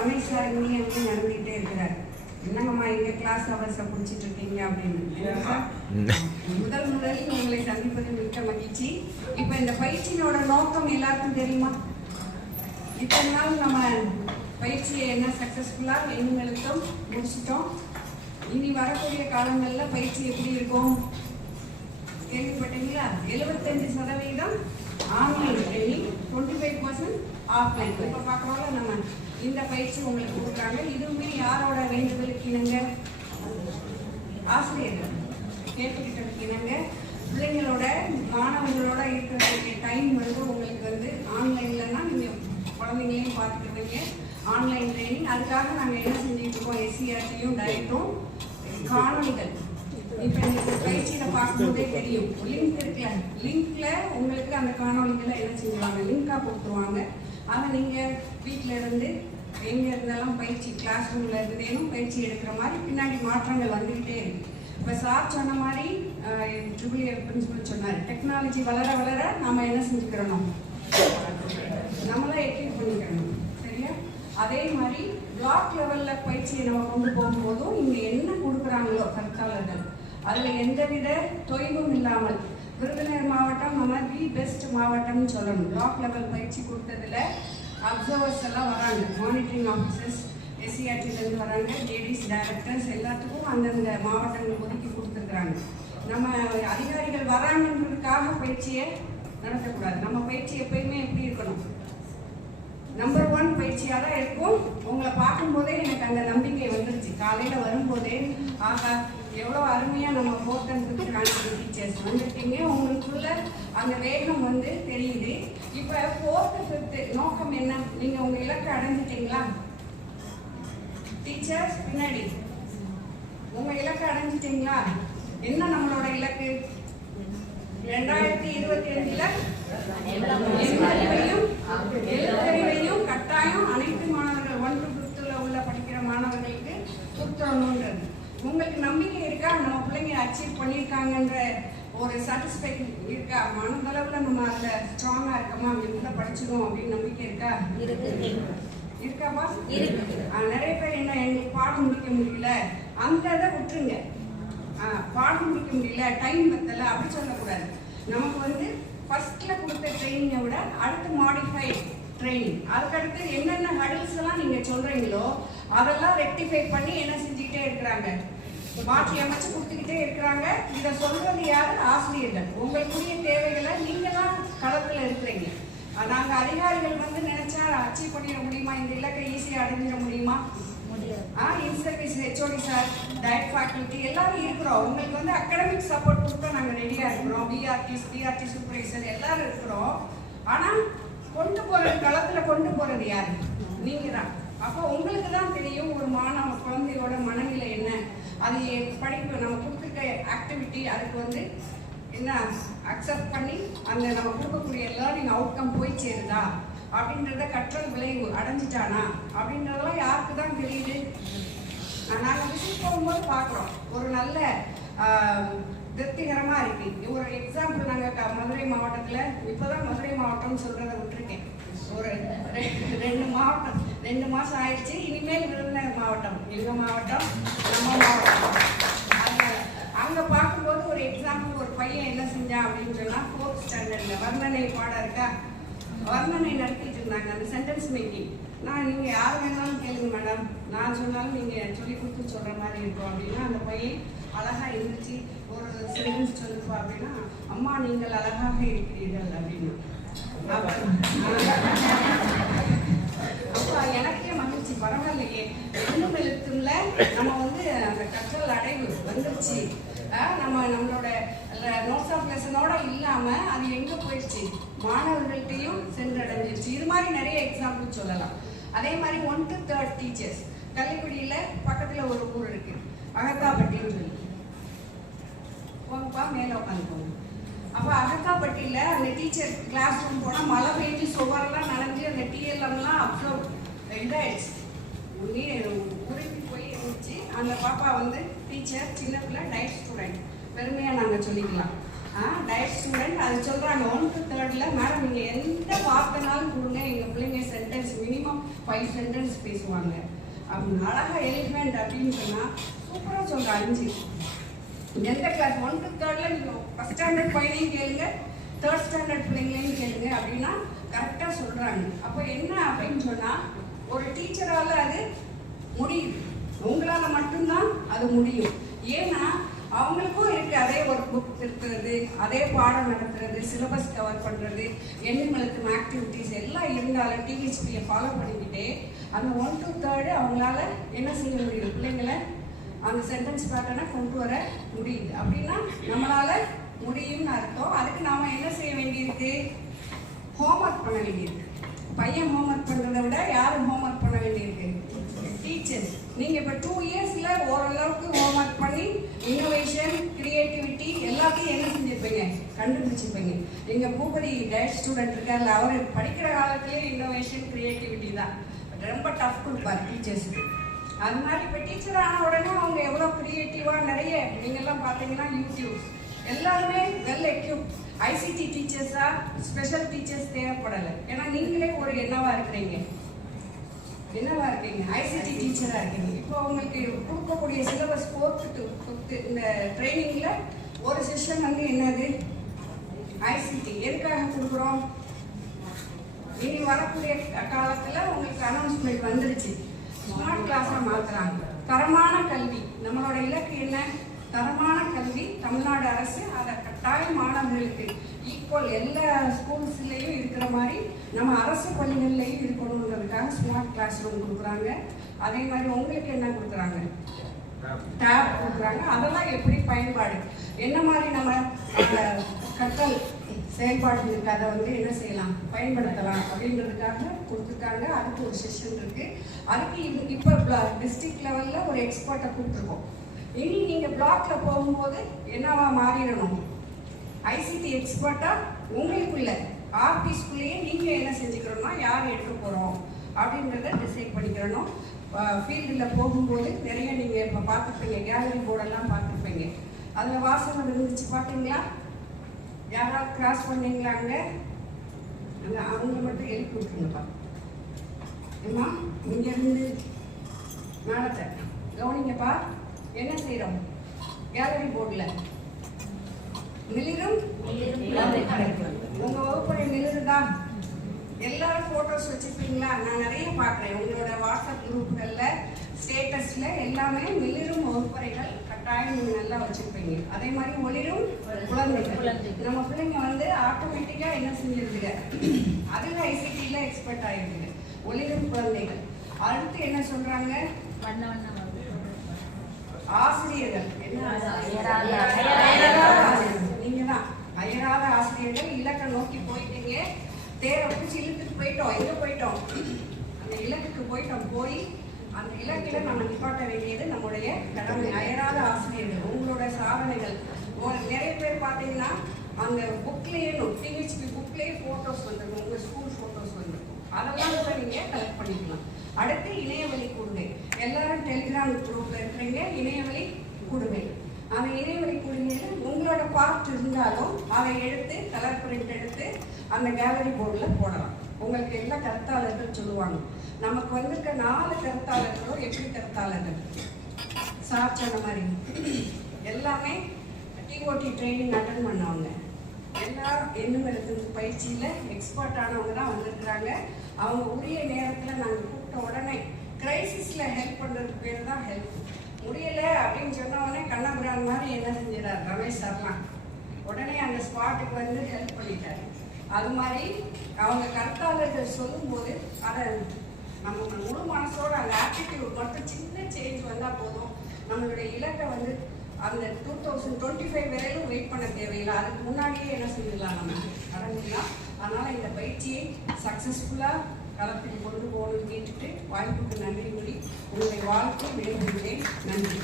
Ramesh sir இங்கேயும் எங்கேயும் நடந்துகிட்டே இருக்கிறார். என்னங்கம்மா எங்க கிளாஸ் அவர்ஸை பிடிச்சிட்டு இருக்கீங்க அப்படின்னு. முதலில் உங்களை சந்திப்பது மிக்க மகிழ்ச்சி. இப்ப இந்த பயிற்சியோட நோக்கம் எல்லாருக்கும் தெரியுமா? இத்தனை நாள் நம்ம பயிற்சியை என்ன சக்சஸ்ஃபுல்லா எண்களுக்கும் முடிச்சிட்டோம். இனி வரக்கூடிய காலங்களில் பயிற்சி எப்படி இருக்கும் கேள்விப்பட்டீங்களா? 75% ஆன்லைன் ட்ரைனிங், 25% ஆஃப்லைன். இப்போ பார்க்குறோம்ல நம்ம இந்த பயிற்சி உங்களுக்கு கொடுக்குறாங்க. இதுவுமே யாரோட வேண்டுதலுக்கு இணங்க? ஆசிரியர்கள் கேட்டுக்கிட்டதுக்கு இணங்க பிள்ளைங்களோட மாணவர்களோட இருக்கிற டைம் வந்து உங்களுக்கு வந்து ஆன்லைன்லன்னா நீங்கள் குழந்தைங்களையும் பார்த்துக்கிடுவீங்க. ஆன்லைன் ட்ரைனிங் அதுக்காக நாங்கள் என்ன செஞ்சுட்டு இருக்கோம்? எஸ்சிஆர்டியும் டைரக்டும் காணொலிகள். இப்போ இந்த பயிற்சியில் பார்க்கும்போதே தெரியும், லிங்க் இருக்குல்ல, லிங்க்ல உங்களுக்கு அந்த காணொலிகளை என்ன செஞ்சுருவாங்க, லிங்காக கொடுத்துருவாங்க. அதை நீங்கள் வீட்டில் இருந்து எங்கே இருந்தாலும் பயிற்சி கிளாஸ் ரூமில் இருந்தேனும் பயிற்சி எடுக்கிற மாதிரி பின்னாடி மாற்றங்கள் வந்துக்கிட்டே இருக்கு. இப்போ சார் சொன்ன மாதிரி ட்ரிபிள் பிரின்சிபல் சொன்னார், டெக்னாலஜி வளர வளர நம்ம என்ன செஞ்சுக்கிறோம், நம்மளாம் எக்யூப் பண்ணிக்கிறோம். சரியா? அதே மாதிரி பிளாக் லெவலில் பயிற்சியை நம்ம கொண்டு போகும்போதும் இங்கே என்ன கொடுக்குறாங்களோ கற்காலர்கள் அதில் எந்தவித தொய்வும் இல்லாமல் விருதுநகர் மாவட்டம் நம்ம தி பெஸ்ட் மாவட்டம்னு சொல்லணும். பிளாக் லெவல் பயிற்சி கொடுத்ததுல அப்சர்வர்ஸ் எல்லாம் வராங்க, மானிட்டரிங் ஆஃபீஸர்ஸ் எஸ்சிஆர்டிலேருந்து வராங்க, லேடிஸ் டைரக்டர்ஸ் எல்லாத்துக்கும் அந்தந்த மாவட்டங்கள் ஒதுக்கி கொடுத்துருக்குறாங்க. நம்ம அதிகாரிகள் வராங்கன்றதுக்காக பயிற்சியை நடத்தக்கூடாது. நம்ம பயிற்சி எப்பயுமே எப்படி இருக்கணும், நம்பர் 1 பயிற்சியாக தான் இருக்கும். உங்களை பார்க்கும்போதே எனக்கு அந்த நம்பிக்கை வந்துருச்சு. காலையில் வரும்போதே ஆகா எவ்வளோ அருமையாக நம்ம 4th and 5th concept teachers வந்துருக்கீங்க, உங்களுக்குள்ள அந்த வேகம் வந்து தெரியுது. இப்போ 4th 5th நோக்கம் என்ன? நீங்கள் உங்கள் இலக்கை அடைஞ்சிட்டீங்களா? டீச்சர்ஸ் பின்னாடி உங்கள் இலக்கை அடைஞ்சிட்டீங்களா? என்ன நம்மளோட இலக்கு? 2025 எழுத்தறிவையும் கட்டாயம் அனைத்து மாணவர்கள் 1 to 5th உள்ள படிக்கிற மாணவர்களுக்கு கொடுத்துடணுன்றது. உங்களுக்கு நம்பிக்கை இருக்கா? நம்ம பிள்ளைங்க அச்சீவ் பண்ணியிருக்காங்கன்ற ஒரு சாட்டிஸ்ஃபேக்ஷன் இருக்கா? மனதளவில் நம்ம அதில் ஸ்ட்ராங்காக இருக்கமா, இதில் படிச்சிடும் அப்படின்னு நம்பிக்கை இருக்கா? இருக்காப்பா? நிறைய பேர் என்ன எங்களுக்கு பாடம் முடிக்க முடியல, அந்த இதை விட்டுருங்க. பாடம் முடிக்க முடியல, டைம் பத்தலை அப்படி சொல்லக்கூடாது. நமக்கு வந்து ஃபர்ஸ்ட்ல கொடுத்த ட்ரைனிங்கை விட அடுத்து மாடிஃபைட் ட்ரைனிங், அதுக்கடுத்து என்னென்ன ஹடில்ஸ் எல்லாம் நீங்கள் சொல்கிறீங்களோ அதெல்லாம் ரெக்டிஃபை பண்ணி என்ன செஞ்சுக்கிட்டே இருக்கிறாங்க, மாற்றி அமைச்சு கொடுத்துக்கிட்டே இருக்கிறாங்க. இதை சொல்றது யாரு? ஆசிரியர்கள். உங்களுக்குரிய தேவைகளை நீங்கள் தான் களத்தில் இருக்கிறீங்க. நாங்கள் அதிகாரிகள் வந்து நினைச்சா அச்சீவ் பண்ணிட முடியுமா? இந்த இலக்கை ஈஸியாக அடைஞ்சிட முடியுமா? இன் service HOD sir, diet faculty எல்லாரும் இருக்கிறோம். உங்களுக்கு வந்து அகாடமிக் சப்போர்ட் கொடுத்தா நாங்கள் ரெடியாக இருக்கிறோம். பிஆர்டி சூப்பர்வைசர் எல்லாரும் இருக்கிறோம். ஆனால் கொண்டு போகிறது, களத்தில் கொண்டு போகிறது யார்? நீங்கள் தான். அப்போ உங்களுக்கு தான் தெரியும் ஒரு மாணவ குழந்தையோட மனநிலை என்ன, அது படிப்பு நம்ம கொடுத்துருக்க ஆக்டிவிட்டி அதுக்கு வந்து என்ன அக்செப்ட் பண்ணி அந்த நம்ம கொடுக்கக்கூடிய லேர்னிங் அவுட்கம் போய் சேருதா அப்படின்றத, கற்றல் விளைவு அடைஞ்சிட்டானா அப்படின்றதெல்லாம் யாருக்கு தான் தெரியுது? நாங்கள் விசிட் போகும்போது பார்க்குறோம், ஒரு நல்ல திருப்திகரமாக இருக்கு. ஒரு எக்ஸாம்பிள், நாங்கள் மதுரை மாவட்டத்தில் இப்போதான் மதுரை மாவட்டம்னு சொல்கிறத விட்டுருக்கேன். ஒரு 2 மாதம் ஆயிடுச்சு. இனிமேல் விருதுநகர் மாவட்டம் எங்கள் மாவட்டம், நம்ம மாவட்டம். அங்கே பார்க்கும்போது ஒரு எக்ஸாம்பிள், ஒரு பையன் என்ன செஞ்சான் அப்படின்னு சொன்னால் 4th ஸ்டாண்டர்டில் வர்ணனை பாடம் இருக்கா, வர்ணனை நடத்திட்டு இருந்தாங்க. அந்த சென்டென்ஸ் மேக்கிங் நீங்கள் யார் வேணாலும் கேளுங்க மேடம், நான் சொன்னாலும் நீங்கள் சொல்லி கொடுத்து சொல்கிற மாதிரி இருக்கும் அப்படின்னா, அந்த பையன் அழகாக இருந்துச்சு. ஒரு சென்டென்ஸ் சொல்லுப்பா அப்படின்னா, அம்மா நீங்கள் அழகாக இருக்கிறீர்கள் அப்படின்னு. அப்போ எனக்கே மகிழ்ச்சி, பரவாயில்லையே இன்னும் எழுத்துல நம்ம வந்து அந்த கற்றல் அடைவு வந்துருச்சு. நம்மளோட நோட்ஸ் ஆஃப் லெசனோட இல்லாமல் அது எங்கே போயிடுச்சு, மாணவர்கள்ட்டையும் சென்றடைஞ்சிருச்சு. இது மாதிரி நிறைய எக்ஸாம்பிள் சொல்லலாம். அதே மாதிரி 1 to 3rd டீச்சர்ஸ், கள்ளிக்குடியில் பக்கத்தில் ஒரு ஊர் இருக்கு, அகத்தாப்பட்டின்னு சொல்லி போங்கப்பா, மேலே உட்காந்துக்கோங்க. அப்போ அகத்தாப்பட்டியில் அந்த டீச்சர் கிளாஸ் ரூம் போனால் மழை பெய்ஞ்சு சுவரெல்லாம் நனைஞ்சு அந்த டிஎல்எம்லாம் அப்சர்வ் இதாகிடுச்சு, உருப்பி போய் இருந்துச்சு. அந்த பாப்பா வந்து டீச்சர், சின்ன பிள்ளை, டயட் ஸ்டூடெண்ட், பெருமையாக நாங்கள் சொல்லிக்கலாம். Diet student. அது சொல்கிறாங்க 1 to 3rd மேடம் நீங்கள் எந்த வார்த்தைனாலும் கொடுங்க, எங்கள் பிள்ளைங்க சென்டென்ஸ் மினிமம் 5 சென்டென்ஸ் பேசுவாங்க. அவங்க அழகாக எலிமெண்ட் அப்படின்னு சொன்னால் சூப்பராக சொல்கிற 5. எந்த கிளாஸ் 1 to 3rd நீங்கள் ஃபஸ்ட் ஸ்டாண்டர்ட் பையனையும் கேளுங்க, 3rd ஸ்டாண்டர்ட் பிள்ளைங்களையும் கேளுங்க அப்படின்னா கரெக்டாக சொல்கிறாங்க. அப்போ என்ன அப்படின்னு சொன்னால் ஒரு டீச்சரால் அது முடியும், உங்களால் மட்டும்தான் அது முடியும். ஏன்னா அவங்களுக்கும் இருக்குது அதே ஒர்க் புக் இருக்கிறது, அதே பாடம் நடத்துறது, சிலபஸ் கவர் பண்ணுறது, எண்ணிமலுக்கும் ஆக்டிவிட்டீஸ் எல்லாம் இருந்தாலும் டிஹெச்பியை ஃபாலோ பண்ணிக்கிட்டே அந்த 1 to 3rd அவங்களால என்ன செய்ய முடியும், பிள்ளைங்களை அந்த சென்டென்ஸ் பேட்டர்னை கொண்டு வர முடியுது. அப்படின்னா நம்மளால முடியும்னு அர்த்தம். அதுக்கு நாம் என்ன செய்ய வேண்டியிருக்கு, ஹோம்ஒர்க் பண்ண வேண்டியிருக்கு. பையன் ஹோம்ஒர்க் பண்ணுறதை விட யாரும் ஹோம்ஒர்க் பண்ண வேண்டியிருக்கு, டீச்சர்ஸ். நீங்கள் இப்போ 2 இயர்ஸில் ஓரளவுக்கு ஹோம்ஒர்க் பண்ணி இன்னோவேஷன், கிரியேட்டிவிட்டி எல்லாத்தையும் என்ன செஞ்சுருப்பீங்க, கண்டுபிடிச்சிருப்பீங்க. எங்கள் பூபதி டேஷ் ஸ்டூடெண்ட் இருக்கார்ல, அவர் படிக்கிற காலத்துலேயே இன்னோவேஷன், கிரியேட்டிவிட்டி தான் ரொம்ப டஃப் கொடுப்பார் டீச்சர்ஸுக்கு. அது மாதிரி இப்போ டீச்சர் ஆன உடனே அவங்க எவ்வளோ க்ரியேட்டிவாக நிறைய நீங்கள்லாம் பார்த்தீங்கன்னா யூடியூப் எல்லாருமே வெல் எக்யூப். ஐசிடி டீச்சர்ஸாக ஸ்பெஷல் டீச்சர்ஸ் தேவைப்படலை. ஏன்னா நீங்களே ஒரு என்னவா இருக்கீங்க, ஐசிடி டீச்சராக இருக்கீங்க. இப்போ உங்களுக்கு கொடுக்கக்கூடிய சிலபஸ் 4th to 5th இந்த ட்ரைனிங்கில் ஒரு செஷன் வந்து என்னது ஐசிடி. எதுக்காக கொடுக்குறோம், இனி வரக்கூடிய காலத்தில் உங்களுக்கு அனௌன்ஸ்மெண்ட் வந்துருச்சு, ஸ்மார்ட் கிளாஸாக மாற்றுறாங்க. தரமான கல்வி நம்மளோட இலக்கு என்ன, தரமான கல்வி. தமிழ்நாடு அரசு அதை கட்டாய மாணவர்களுக்கு ஈக்குவல் எல்லா ஸ்கூல்ஸ்லேயும் இருக்கிற மாதிரி நம்ம அரசு பள்ளிகள்லையும் இருக்கணுன்றதுக்காக ஸ்மார்ட் கிளாஸ் ரூம் கொடுக்குறாங்க. அதே மாதிரி உங்களுக்கு என்ன கொடுக்குறாங்க, டேப் கொடுக்குறாங்க. அதெல்லாம் எப்படி பயன்பாடு, என்ன மாதிரி நம்ம கற்றல் செயல்பாடுகளுக்கு அதை வந்து என்ன செய்யலாம், பயன்படுத்தலாம் அப்படின்றதுக்காக கொடுத்துருக்காங்க. அதுக்கு ஒரு செஷன் இருக்குது. அதுக்கு இப்போ டிஸ்ட்ரிக்ட் லெவலில் ஒரு எக்ஸ்பர்ட்டை கொடுத்துருக்கோம். இனி நீங்கள் பிளாக்ல போகும்போது என்னவா மாறிடணும், ஐசிடி எக்ஸ்பர்ட்டாக உங்களுக்குள்ள ஆர்பிஸ்குள்ளேயே நீங்கள் என்ன செஞ்சுக்கிறோம்னா யார் எடுக்க போகிறோம் அப்படின்றத டிசைட் பண்ணிக்கிறணும். ஃபீல்டில் போகும்போது நிறைய நீங்கள் இப்போ பார்த்துருப்பீங்க, கேலரி போர்டெல்லாம் பார்த்துருப்பீங்க. அதில் வாசகம் இருந்துச்சு பார்த்தீங்களா, யாராவது கிராஸ் பண்ணீங்களா, அங்கே அவங்க மட்டும் எழுப்பி விட்டுருங்கப்பா. ஏம்மா இங்கேருந்து மேடத்தை கவனிங்கப்பா. என்ன செய்கிறோம், கேலரி போர்டில் மிளிரும் உங்கள் வகுப்பறை மிளிருதா, எல்லாரும் ஃபோட்டோஸ் வச்சுருப்பீங்களா? நான் நிறைய பார்க்குறேன் உங்களோட வாட்ஸ்அப் குரூப்புகளில், ஸ்டேட்டஸில் எல்லாமே மிளிரும் வகுப்பறைகள் கட்டாயம் நீங்கள் நல்லா வச்சுருப்பீங்க. அதே மாதிரி ஒளிரும் குழந்தைகள். நம்ம பிள்ளைங்க வந்து ஆட்டோமேட்டிக்காக என்ன செஞ்சிருக்குங்க, அதில் ஐசிடியில் எக்ஸ்பர்ட் ஆகிருக்குங்க. ஒளிரும் குழந்தைகள். அடுத்து என்ன சொல்கிறாங்க, ஆசிரியர்கள். நீங்க தான் அயராத ஆசிரியர்கள். இலக்கை நோக்கி போயிட்டீங்க, தேரை பிடிச்சி இழுத்துட்டு போயிட்டோம். எங்க போயிட்டோம், அந்த இலக்குக்கு போயிட்டோம். போய் அந்த இலக்கில நம்ம நிப்பாட்ட வேண்டியது நம்முடைய கடமை. அயராத ஆசிரியர்கள். உங்களோட சாதனைகள் நிறைய பேர் பார்த்தீங்கன்னா அந்த புக்லேயே டிஹெச்பி புக்லேயே ஃபோட்டோஸ் வந்துருக்கும், உங்கள் ஸ்கூல் ஃபோட்டோஸ் வந்துருக்கும். அதெல்லாம் கூட நீங்கள் கலெக்ட் பண்ணிக்கலாம். அடுத்து இணையவழி கொடுங்க. எல்லாரும் டெலிகிராம் குரூப்ல இருக்கிறீங்க, இணையவழி கொடுங்க. அந்த இணையவழி கொடுங்கையில் உங்களோட பார்ட் இருந்தாலும் அதை எடுத்து கலர் பிரிண்ட் எடுத்து அந்த கேலரி போர்டில் போடலாம். உங்களுக்கு எல்லா கருத்தாளர்கள் சொல்லுவாங்க. நமக்கு வந்திருக்க 4 கருத்தாளர்களும் எப்படி கருத்தாளர்கள், சார் சொன்ன மாதிரி எல்லாமே டிஓடி ட்ரைனிங் அட்டன் பண்ணவங்க, எல்லா எண்ணுமெழுத்து பயிற்சியில் எக்ஸ்பர்ட் ஆனவங்க தான் வந்திருக்கிறாங்க. அவங்க உரிய நேரத்தில் நாங்கள் கூப்பிட்ட உடனே கிரைசிஸில் ஹெல்ப் பண்ணுறதுக்கு பேர் தான் ஹெல்ப். முடியலை அப்படின்னு சொன்ன உடனே கண்ணபிரான் மாதிரி என்ன செஞ்சிடார் ரமேஷ் சார்லாம், உடனே அந்த ஸ்பாட்டுக்கு வந்து ஹெல்ப் பண்ணிட்டார். அது மாதிரி அவங்க கருத்தாளர்கள் சொல்லும்போது அதை நம்ம முழு மனசோட அந்த ஆட்டிடியூட் மட்டும் சின்ன சேஞ்ச் வந்தால் போதும். நம்மளுடைய இலக்கை வந்து அந்த 2025 வரையிலும் வெயிட் பண்ண தேவையில்லை, அதுக்கு முன்னாடியே என்ன செஞ்சிடலாம், நம்ம அடங்கிடலாம். அதனால் இந்த பயிற்சியை சக்ஸஸ்ஃபுல்லாக களத்தில் கொண்டு போகணும்னு கேட்டுட்டு வாய்ப்புக்கு நன்றி கூறி உங்களுடைய வாழ்க்கை விடைபெறுகிறேன். நன்றி.